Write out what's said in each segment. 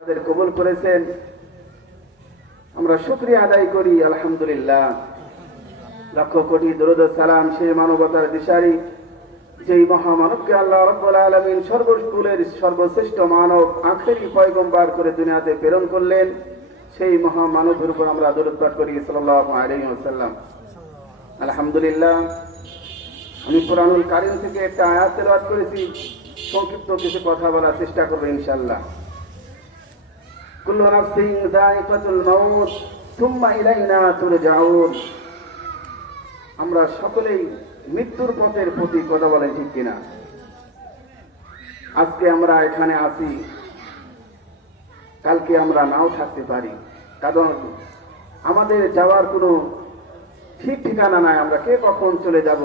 তাদের কবুল করেছেন। আমরা শুকরিয়া আদায় করি আলহামদুলিল্লাহ। লক্ষ কোটি দরুদ ও সালাম সেই মানবতার দিশারি, যেই মহামানবকে আল্লাহ রাব্বুল আলামিন সর্বকুলের সর্বশ্রেষ্ঠ মানব আখেরি পয়গম্বর করে দুনিয়াতে প্রেরণ করলেন, সেই মহামানবের উপর আমরা দরুদ পাঠ করি সাল্লাল্লাহু আলাইহি ওয়াসাল্লাম। আলহামদুলিল্লাহ, আমি কুরআনুল কারীম থেকে একটা আয়াত তেলাওয়াত করেছি, সংক্ষিপ্ত কিছু কথা বলার চেষ্টা করব ইনশাআল্লাহ। কুল্লু নাফসিন যায়িকাতুল মাউত সুম্মা ইলাইনা তুরজাউন। আমরা সকলেই মৃত্যুর পথের প্রতি কথা বলেন, ঠিক কিনা? আজকে আমরা এখানে আছি, কালকে আমরা নাও থাকতে পারি, কারণ আমাদের যাওয়ার কোনো ঠিক ঠিকানা নাই। আমরা কে কখন চলে যাব।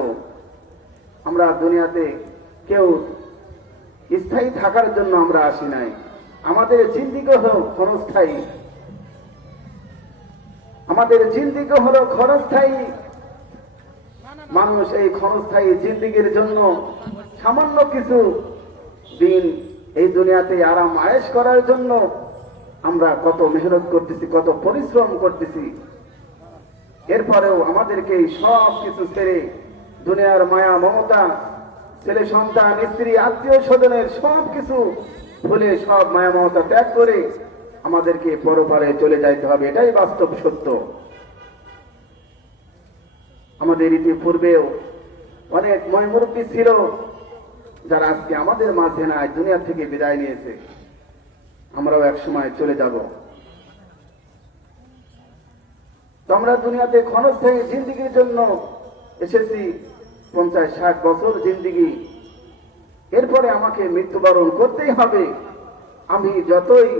আমরা দুনিয়াতে কেউ স্থায়ী থাকার জন্য আমরা আসি নাই। আমাদের জিন্দিগি হলো ক্ষণস্থায়ী, আমাদের জিন্দিগি হলো ক্ষণস্থায়ী। মানুষ এই ক্ষণস্থায়ী জিন্দিগির জন্য সামান্য কিছু দিন এই দুনিয়াতে আরাম আয়েশ করার জন্য আমরা কত মেহনত করতেছি, কত পরিশ্রম করতেছি। এরপরেও আমাদেরকে সব কিছু ছেড়ে দুনিয়ার মায়া মমতা, ছেলে সন্তান, স্ত্রী, আত্মীয় স্বজনের সব কিছু ভুলে, সব মায়া মমতা ত্যাগ করে আমাদেরকে পরপারে চলে যাইতে হবে। এটাই বাস্তব সত্য। আমাদের ইতিপূর্বেও অনেক ময়মুরব্বী ছিল যারা আজকে আমাদের মাঝে নাই, দুনিয়া থেকে বিদায় নিয়েছে। আমরাও এক সময় চলে যাব। তো আমরা দুনিয়াতে ক্ষণস্থায়ী জিন্দিগির জন্য এসেছি, 50-60 বছর জিন্দিগি। এরপরে আমাকে মৃত্যুবরণ করতেই হবে। আমি যতই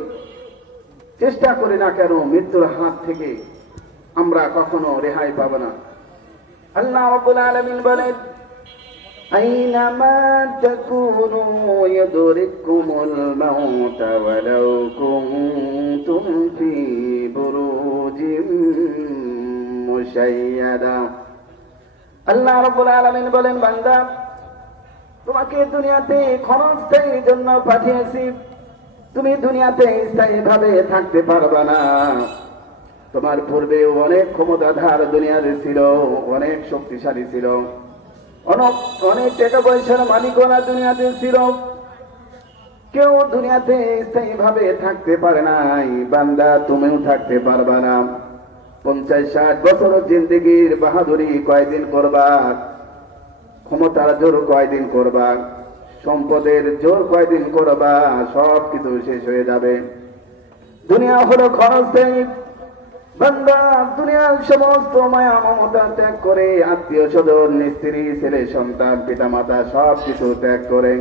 চেষ্টা করি না কেন, মৃত্যুর হাত থেকে আমরা কখনো রেহাই পাব না। আল্লাহ রাব্বুল আলামিন বলেন, আইনামা তাকুনু ইউদরিকুমুল মাউত ওয়ালাউ কুনতুম ফি বুরুজিম মুশাইয়াদা। আল্লাহ রাব্বুল আলামিন বলেন, বান্দা, তোমাকে দুনিয়াতে ক্ষণস্থায়ীর জন্য পাঠিয়েছি। তুমি দুনিয়াতে স্থায়ীভাবে থাকতে পারবে না। তোমার পূর্বে অনেক ক্ষমতাধার দুনিয়াতে ছিল, অনেক শক্তিশালী ছিল, অনেক টাকা পয়সার মালিকানা দুনিয়াতে ছিল। কেউ দুনিয়াতে স্থায়ীভাবে থাকতে পারে নাই। বান্দা, তুমিও থাকতে পারবে না। 50-60 বছর জিন্দেগির বাহাদুরি কয়দিন করবা? ক্ষমতার জোর কয়দিন করবা? সম্পদের জোর কয়দিন করবা? সব কিছু শেষ হয়ে যাবে। দুনিয়া হলো ক্ষণস্থায়ী। বান্দা, দুনিয়ার সমস্ত মায়া মমতা ত্যাগ করে, আত্মীয় স্বজন, স্ত্রী, ছেলে সন্তান, পিতা মাতা সব কিছু ত্যাগ করে,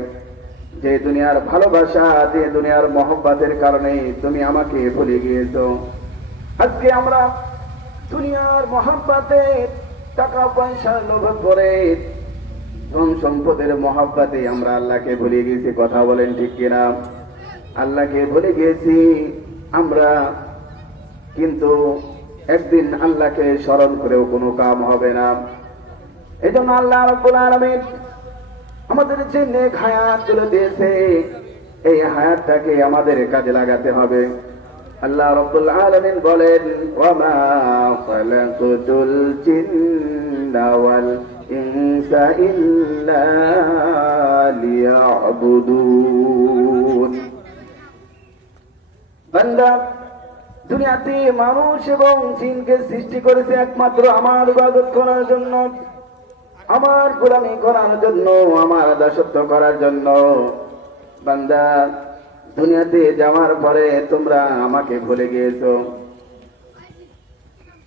যে দুনিয়ার ভালোবাসা, যে দুনিয়ার মহব্বতের কারণে তুমি আমাকে ভুলে গিয়েছো। আজকে আমরা দুনিয়ার মহব্বতে, টাকা পয়সার লোভ করে, ধন সম্পদের মহব্বতে আমরা আল্লাহকে ভুলে গেছি। কথা বলেন, ঠিক কিনা? আল্লাহকে ভুলে গেছি আমরা, কিন্তু একদিন আল্লাহকে স্মরণ করেও কোনো কাম হবে না। এই জন্য আল্লাহ রাব্বুল আলামিন আমাদের যে নেক হায়াত গুলো দিয়েছে, এই হায়াতটাকে আমাদের কাজে লাগাতে হবে। আল্লাহ রাব্বুল আলামিন বলেন, ওয়ামা খালাকুতুল জিন্না ওয়াল ইনসা ইল্লা লিয়াবুদুন। বান্দা, দুনিয়াতে মানুষ এবং জিনকে সৃষ্টি করেছে একমাত্র আমার ইবাদত করার জন্য, আমার গোলামি করার জন্য, আমার দাসত্ব করার জন্য। বান্দা, দুনিয়াতে যাওয়ার পরে তোমরা আমাকে ভুলে গিয়েছো।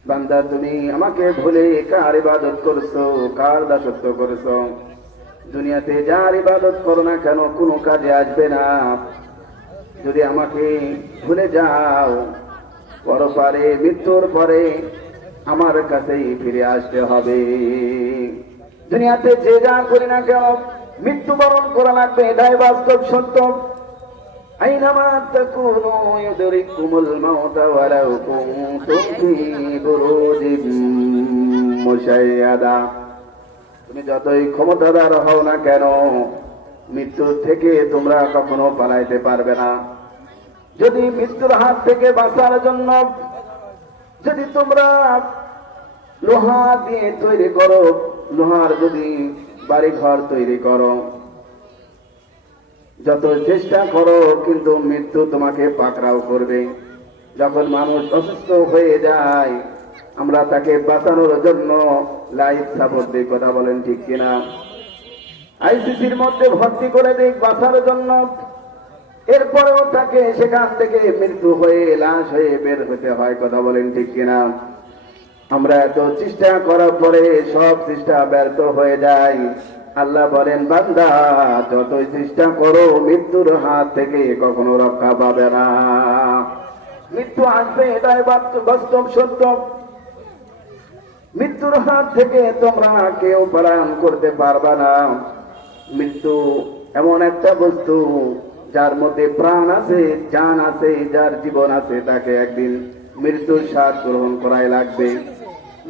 বান্দা, তুমি আমাকে ভুলে কার ইবাদত করছো, কার দাসত্ব করছো? দুনিয়াতে যার ইবাদত করো না কেন, কোনো কাজে আসবে না। যদি আমাকে ভুলে যাও, পরপারে মৃত্যুর পরে আমার কাছেই ফিরে আসতে হবে। দুনিয়াতে যে যা করি না কেন, মৃত্যুবরণ করা লাগবে, এটাই বাস্তব সত্য। আইনামা তাকুনু ইউদরিকুমুল মাউত ওয়ালাউ কুনতুম ফি বুরুজিম মুশাইয়াদা। তুমি যতই ক্ষমতাধর হও না কেন, মৃত্যু থেকে তোমরা কখনো পালাইতে পারবে না। যদি মৃত্যুর হাত থেকে বাঁচার জন্য যদি তোমরা লোহা দিয়ে তৈরি করো, লোহার যদি বাড়ি ঘর তৈরি করো, যত চেষ্টা করো কিন্তু মৃত্যু তোমাকে পাকড়াও করবে। যখন মানুষ অসুস্থ হয়ে যায় আমরা তাকে বাঁচানোর জন্য লাইফ সাপোর্ট দিই, কথা বলেন ঠিক কিনা? আইসিসির মধ্যে ভর্তি করে দিই বাঁচার জন্য, এরপরেও তাকে সেখান থেকে মৃত্যু হয়ে লাশ হয়ে বের হতে হয়, কথা বলেন ঠিক কিনা? আমরা এত চেষ্টা করার পরে সব চেষ্টা ব্যর্থ হয়ে যায়। আল্লাহ বলেন, বান্দা যতই চেষ্টা করো মৃত্যুর হাত থেকে কখনো রক্ষা পাবে না। মৃত্যু আসবে, এটাই বাস্তব সত্য। মৃত্যুর হাত থেকে তোমরা কেউ পলায়ন করতে পারবে না। মৃত্যু এমন একটা বস্তু যার মধ্যে প্রাণ আছে, জান আছে, যার জীবন আছে, তাকে একদিন মৃত্যুর স্বাদ গ্রহণ করাই লাগবে।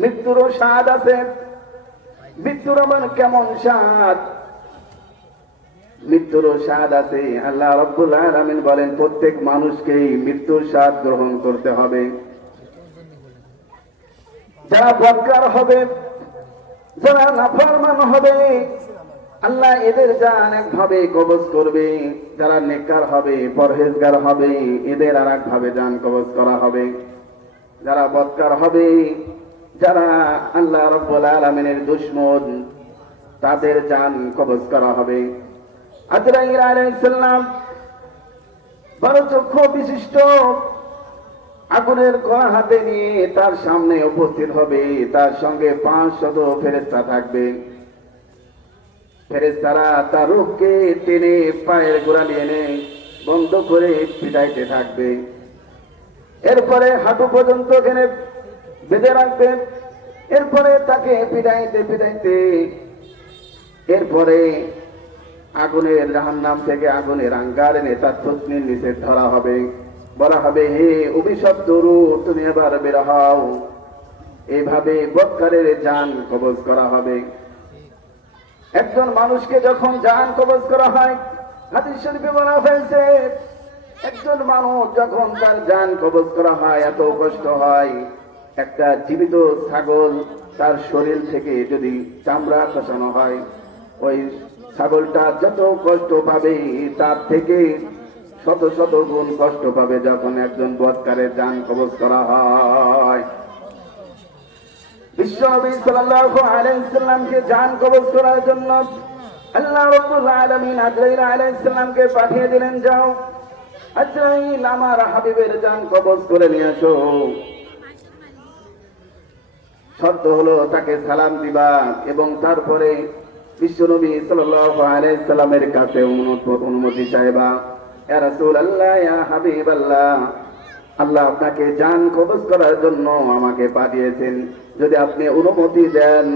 মৃত্যুরও স্বাদ আছে। মৃত্যুর আবার কেমন স্বাদ? মৃত্যুরও স্বাদ আছে। আল্লাহ রাব্বুল আলামিন বলেন, প্রত্যেক মানুষকেই মৃত্যুর স্বাদ গ্রহণ করতে হবে। যারা বদকার হবে, যারা নাফরমান হবে, আল্লাহ এদের জান একভাবে কবজ করবে। যারা নেককার হবে, পরহেজগার হবে, এদের আর একভাবে জান কবজ করা হবে। যারা বদকার হবে, যারা আল্লাহ রাব্বুল আলামিনের দুশমন, তাদের জান কবজ করা হবে। আজরাইল আলাইহিস সালাম 12 চক্ষু বিশিষ্ট আগুনের কড়া হাতে নিয়ে তার সামনে উপস্থিত হবে। তার সঙ্গে 500 ফেরেশতা থাকবে। ফেরেশতারা তার রূপকে টেনে পায়ের গোড়ালি এনে বন্ধ করে পিটাইতে থাকবে। এরপরে হাঁটু পর্যন্ত এখানে বেঁধে রাখবে। এরপরে তাকে পিটাইতে পিটাইতে এরপরে আগুনের জাহান্নাম থেকে আগুনের আঙ্গার এনে তার থুতনির নিচে ধরা হবে। বলা হবে, হে অভিশপ্ত রূহ, তুমি এবার বের হও। এইভাবে বদকারের জান কবজ করা হবে। একজন মানুষকে যখন জান কবজ করা হয়, হাদিস শরীফে বলা হয়েছে, একজন মানুষ যখন তার জান কবজ করা হয় এত কষ্ট হয়। একটা জীবিত ছাগল তার শরীর থেকে যদি চামড়া খসানো হয়, ওই ছাগলটা যত কষ্ট পাবে তার থেকে শত শত গুণ কষ্ট পাবে যখন একজন বদকারের জান কবজ করা হয়। বিশ্বনবী সাল্লাল্লাহু আলাইহি সাল্লামকে জান কবজ করার জন্য আল্লাহ রাব্বুল আলামিন আজরাইল আলাইহিস সালামকে পাঠিয়ে দিলেন, যাও আজরাইল আমার হাবিবের জান কবজ করে নিয়ে আসো। শর্ত হলো তাকে সালাম দিবা এবং তারপরে বিশ্বনবী সাল্লাল্লাহু আলাইহি সাল্লামের কাছে অনুমতি চাইবা। ইয়া রাসূলুল্লাহ, ইয়া হাবিবাল্লাহ, আল্লাহ আপনাকে জান কবজ করার জন্য আমাকে পাঠিয়েছেন। যদি আপনি অনুমতি দেন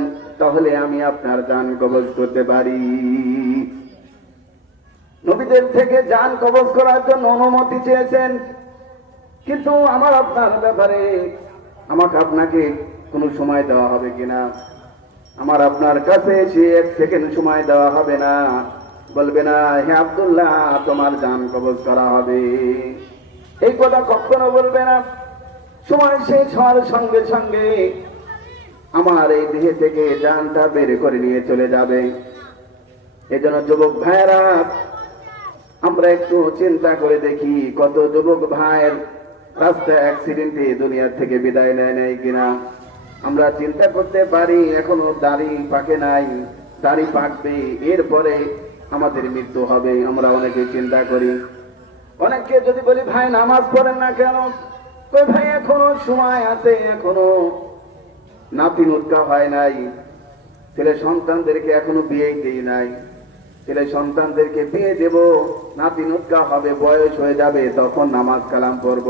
তাহলে আমি আপনার জান কবজ করতে পারি। নবীদের থেকে জান কবজ করার জন্য অনুমতি চেয়েছেন, কিন্তু আমার আপনার ব্যাপারে আমাকে আপনাকে কোনো সময় দেওয়া হবে কিনা? আমার আপনার কাছে এসে 1 সেকেন্ড সময় দেওয়া হবে না। বলবে না, হে আব্দুল্লাহ তোমার জান কবজ করা হবে, এই কথা কখনো বলবে না। সময় শেষ হওয়ার সঙ্গে সঙ্গে আমার এই দেহ থেকে জানটা বের করে নিয়ে চলে যাবে। এজন্য যুবক ভাইরা, আমরা একটু চিন্তা করে দেখি কত যুবক ভাইয়ের রাস্তা অ্যাক্সিডেন্টে দুনিয়া থেকে বিদায় নেয় নাই কিনা। আমরা চিন্তা করতে পারি এখনো দাড়ি পাকে নাই, দাড়ি পাকবে, এরপরে আমাদের মৃত্যু হবে। আমরা অনেকে চিন্তা করি। অনেককে যদি বলি, ভাই নামাজ পড়েন না কেন? কই ভাই এখনো সময় আছে, এখনো নাতি নুৎকা হয় নাই, ছেলে সন্তানদেরকে এখনো বিয়ে দিই নাই। ছেলে সন্তানদেরকে বিয়ে দেব, নাতি নুৎকা হবে, বয়স হয়ে যাবে, তখন নামাজ কালাম পড়ব।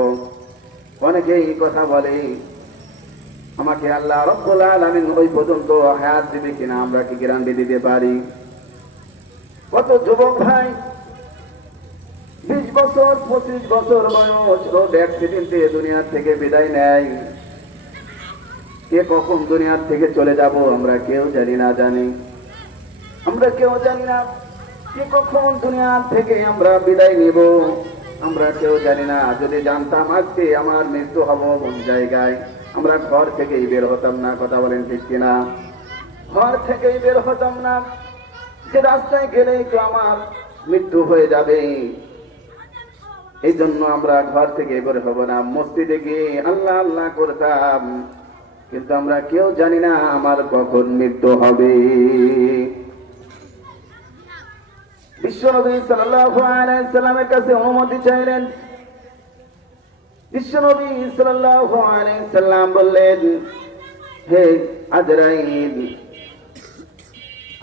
অনেকে এই কথা বলে। আমাকে আল্লাহ রাব্বুল আলামিন ওই পর্যন্ত হায়াত দিবে কিনা আমরা কি গ্যারান্টি দিতে পারি? কত যুবক ভাই 20 বছর 25 বছর বয়স রোড অ্যাক্সিডেন্টে দুনিয়া থেকে বিদায় নেয়। কে কখন দুনিয়ার থেকে চলে যাব আমরা কেউ জানি না। আমরা কেউ জানি না কে কখন দুনিয়া থেকে আমরা বিদায় নিব। আমরা কেউ জানি না। যদি জানতাম আজকে আমার মৃত্যু হবো কোন জায়গায়, আমরা ঘর থেকেই বের হতাম না। কথা বলেন ঠিক কিনা? ঘর থেকেই বের হতাম না, যে রাস্তায় গেলেই তো আমার মৃত্যু হয়ে যাবে। এই জন্য আমরা ঘর থেকে বের হব না, মসজিদে গিয়ে আল্লাহ আল্লাহ করতাম। কিন্তু আমরা কেউ জানি না আমার কখন মৃত্যু হবে। বিশ্বনবী সাল্লাল্লাহু আলাইহি সাল্লামের কাছে অনুমতি চাইলেন। বিশ্বনবী সাল্লাল্লাহু আলাইহি সাল্লাম বললেন, হে আজরাইল,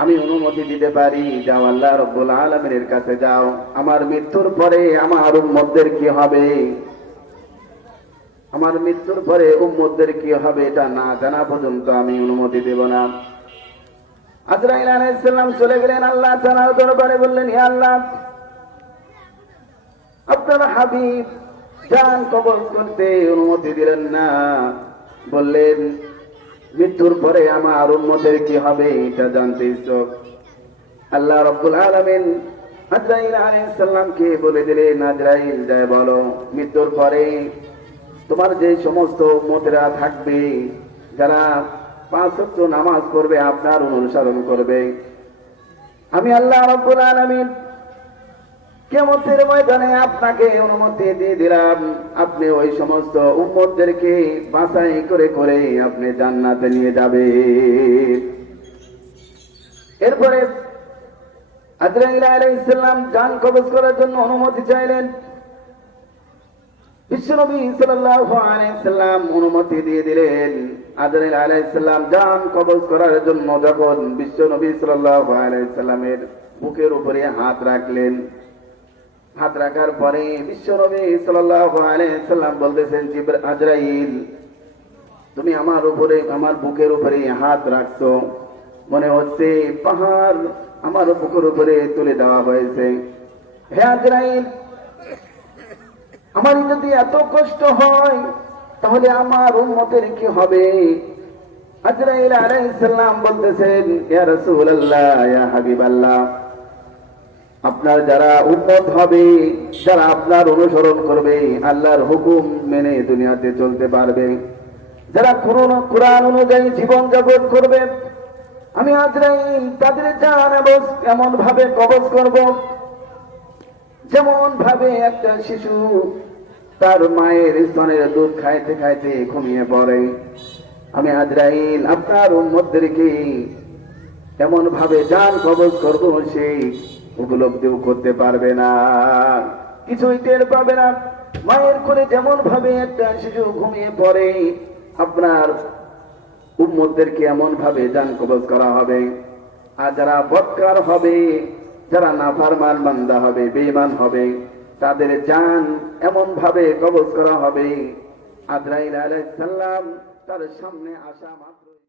আমি অনুমতি দিতে পারি, যাও আল্লাহ রাব্বুল আলামিনের কাছে যাও। আমার মৃত্যুর পরে আমার উম্মতদের কি হবে, আমার মৃত্যুর পরে উম্মতদের কি হবে এটা না জানা পর্যন্ত আমি অনুমতি দেব না। আজরাইল আলাইহিস সালাম চলে গেলেন আল্লাহ তাআলার দরবারে, বললেন, হে আল্লাহ, আপনার হাবিব জান কবজ করতে অনুমতি দিলেন না। বললেন, মৃত্যুর পরে আমার উম্মতের কি হবে এটা জানতে ইচ্ছুক। আল্লাহ রাব্বুল আলামিন আজরাইল আলাইহিস সালামকে বলে দিলেন, আজরাইল যায় বলো, মৃত্যুর পরে তোমার যে সমস্ত উম্মতেরা থাকবে, যারা 5 ওয়াক্ত নামাজ পড়বে, আপনার অনুসরণ করবে, আমি আল্লাহ রাব্বুল আলামিন কিয়ামতের ময়দানে আপনাকে অনুমতি দিয়ে দিলাম, আপনি ওই সমস্ত উম্মতদেরকে বাছাই করে করে আপনি জান্নাতে নিয়ে যাবেন। এরপরে আজরাইল আলাইহিস সালাম জান কবজ করার জন্য অনুমতি চাইলেন। বিশ্বনবী সাল্লাল্লাহু আলাইহি সাল্লাম অনুমতি দিয়ে দিলেন। আজরাইল আলাইহিস সালাম জান কবজ করার জন্য যখন বিশ্বনবী সাল্লাল্লাহু আলাইহি সাল্লামের বুকের উপরে হাত রাখলেন, হাত রাখার পরে বিশ্বনবী সাল্লাল্লাহু আলাইহি সাল্লাম বলতেছেন, আজরাইল, তুমি আমার উপরে, আমার বুকের উপরে হাত রাখছো, মনে হচ্ছে পাহাড় আমার বুকের উপরে তুলে দেওয়া হয়েছে। হে আজরাইল, আমার যদি এত কষ্ট হয় তাহলে আমার উম্মতের কি হবে? আজরাইল আলাইহিস সালাম বলতেছেন, ইয়া রাসূলুল্লাহ, ইয়া হাবিবাল্লাহ, আপনার যারা উম্মত হবে, যারা আপনার অনুসরণ করবে, আল্লাহর হুকুম মেনে দুনিয়াতে চলতে পারবে, যারা কুরআন অনুযায়ী জীবন যাপন করবে, আমি আজরাইল তাদের জান এমন ভাবে কবজ করব যেমন ভাবে একটা শিশু তার মায়ের স্তনের দুধ খাইতে খাইতে ঘুমিয়ে পড়ে। আমি আজরাইল আপনার উম্মতদেরকে এমন ভাবে জান কবজ করব, সেই উপলব্ধিও করতে পারবে না, কিছুই টের পাবে না। মায়ের কোলে যেমন ভাবে একটা শিশু ঘুমিয়ে পড়ে, আপনার উম্মতদেরকে এমন ভাবে জান কবজ করা হবে। আর যারা বদকার হবে, যারা নাফরমান বান্দা হবে, বেঈমান হবে, তাদের জান এমন ভাবে কবজ করা হবে, আজরাইল আলাইহিস সালাম তার সামনে আসা মাত্র